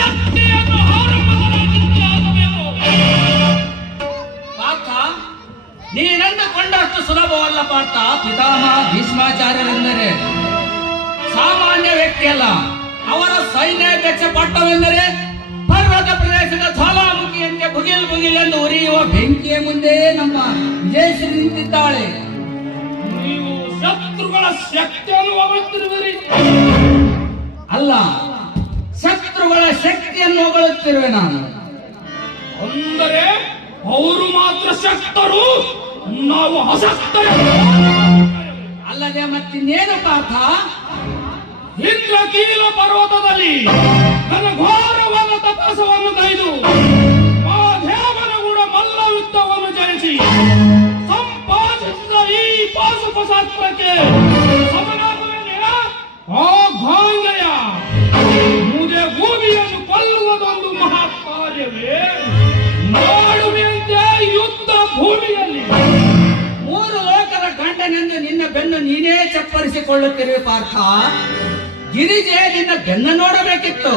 ಶಕ್ತಿಯನ್ನು ಆರಂಭದಲ್ಲಿ ಆಗಬೇಕು. ಪಾರ್ಥ, ನೀನೆಂದುಕೊಂಡಷ್ಟು ಸುಲಭವಲ್ಲ ಪಾರ್ಥ. ಪಿತಾಮಹ ಭೀಷ್ಮಾಚಾರ್ಯರೆಂದರೆ ಸಾಮಾನ್ಯ ವ್ಯಕ್ತಿಯಲ್ಲ. ಅವರ ಸೈನ್ಯಾಧ್ಯಕ್ಷ ಪಟ್ಟವೆಂದರೆ ಪರ್ವತ ಪ್ರದೇಶದ ಜ್ವಾಲಾಮುಖಿಯಂತೆ ಬುಗಿಲ್ ಬುಗಿಲ್ ಎಂದು ಉರಿಯುವ ಬೆಂಕಿಯ ಮುಂದೆ ನಮ್ಮ ವಿಜಯಶ್ರೀ ನಿಂತಿದ್ದಾಳೆ. ನೀವು ಶತ್ರುಗಳ ಶಕ್ತಿಯನ್ನು ಹೊಗಳುತ್ತಿರುವಿರಿ. ಅಲ್ಲ, ಶತ್ರುಗಳ ಶಕ್ತಿಯನ್ನು ಹೊಗಳುತ್ತಿರುವೆ ನಾನು. ಅಂದರೆ ಅವರು ಮಾತ್ರ ಶಕ್ತರು, ನಾವು ಅಶಕ್ತರು. ಅಲ್ಲದೆ ಮತ್ತಿನ್ನೇನು ಪಾರ್ಥ? ಇಂದ್ರಕೀಲ ಪರ್ವತದಲ್ಲಿ ಘನಘೋರವಾದ ತಪಸ್ಸವನ್ನು ಕೈದು ಮಹಾದೇವನ ಕೂಡ ಮಲ್ಲ ಯುದ್ಧವನ್ನು ಜಯಿಸಿ ಸಂಪಾದಿಸಿದ ಈ ಪಾಶುಪಶಾಸ್ತ್ರಕ್ಕೆ ಸಮನಾಗುವುದಿಲ್ಲ. ಆ ಗಾಂಗೆಯ ಮುದೆ ಭೂಮಿಯನ್ನು ಕೊಲ್ಲುವುದೊಂದು ಮಹಾಕಾರ್ಯವೇ? ಮಾಡುವಂತೆ ಯುದ್ಧ ಭೂಮಿಯಲ್ಲಿ ಮೂರು ಲೋಕದ ಗಂಡನೆಂದು ನಿನ್ನ ಬೆನ್ನು ನೀನೇ ಚಪ್ಪರಿಸಿಕೊಳ್ಳುತ್ತಿರುವೆ ಪಾರ್ಥ. ಗಿರಿಜೆ ನಿನ್ನ ಬೆನ್ನ ನೋಡಬೇಕಿತ್ತು.